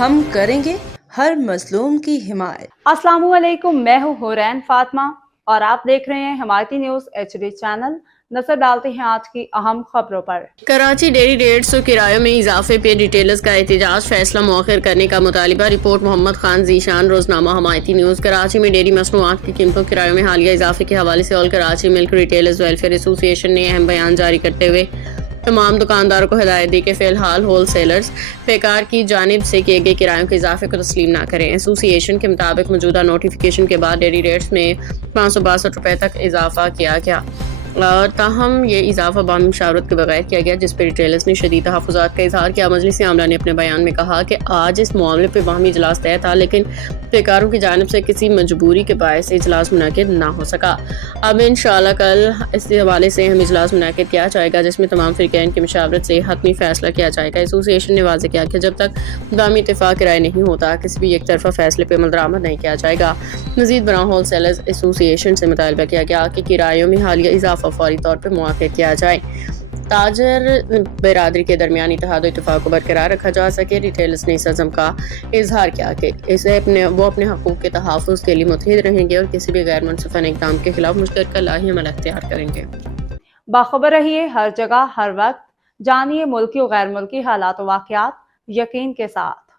ہم کریں گے ہر مظلوم کی حمایت۔ السلام علیکم، میں ہوں حورین فاطمہ اور آپ دیکھ رہے ہیں حمایتی نیوز HD چینل۔ نظر ڈالتے ہیں آج کی اہم خبروں پر۔ کراچی ڈیری ریٹس و کرایوں میں اضافے پہ ریٹیلرز کا احتجاج، فیصلہ مؤخر کرنے کا مطالبہ۔ رپورٹ محمد خان ذیشان، روزنامہ حمایتی نیوز۔ کراچی میں ڈیری مصنوعات کی قیمتوں کرایوں میں حالیہ اضافے کے حوالے سے آل کراچی ملک ریٹیلرز ویلفیئر ایسوسی ایشن نے اہم بیان جاری کرتے ہوئے تمام دکانداروں کو ہدایت دی کہ فی الحال ہول سیلرز پیکار کی جانب سے کیے گئے کرایوں کے اضافے کو تسلیم نہ کریں۔ ایسوسی ایشن کے مطابق موجودہ نوٹیفیکیشن کے بعد ڈیری ریٹس میں 562 روپے تک اضافہ کیا گیا، تاہم یہ اضافہ باہمی مشاورت کے بغیر کیا گیا، جس پر ریٹیلرز نے شدید تحفظات کا اظہار کیا۔ مجلس عاملہ نے اپنے بیان میں کہا کہ آج اس معاملے پہ باہمی اجلاس طے تھا، لیکن پیکاروں کی جانب سے کسی مجبوری کے باعث اجلاس منعقد نہ ہو سکا۔ اب انشاءاللہ کل اس حوالے سے اہم اجلاس منعقد کیا جائے گا، جس میں تمام فریقین کی مشاورت سے حتمی فیصلہ کیا جائے گا۔ ایسوسی ایشن نے واضح کیا کہ جب تک باہمی اتفاق رائے نہیں ہوتا، کسی بھی یک طرفہ فیصلے پہ عمل درآمد نہیں کیا جائے گا۔ مزید برآں ہول سیلرز ایسوسی ایشن سے مطالبہ کیا گیا کہ کرایوں میں حالیہ اضافہ فوری طور پر مؤخر کیا جائے، تاجر برادری کے درمیان اتحاد و اتفاق کو برقرار رکھا جا سکے۔ ریٹیلرز نے اس عزم کا اظہار کیا کہ وہ اپنے حقوق کے تحفظ کے لیے متحد رہیں گے اور کسی بھی غیر منصفانہ اقدام کے خلاف مشترکہ لائی عمل اختیار کریں گے۔ باخبر رہیے ہر جگہ ہر وقت، جانیے ملکی و غیر ملکی حالات و واقعات یقین کے ساتھ۔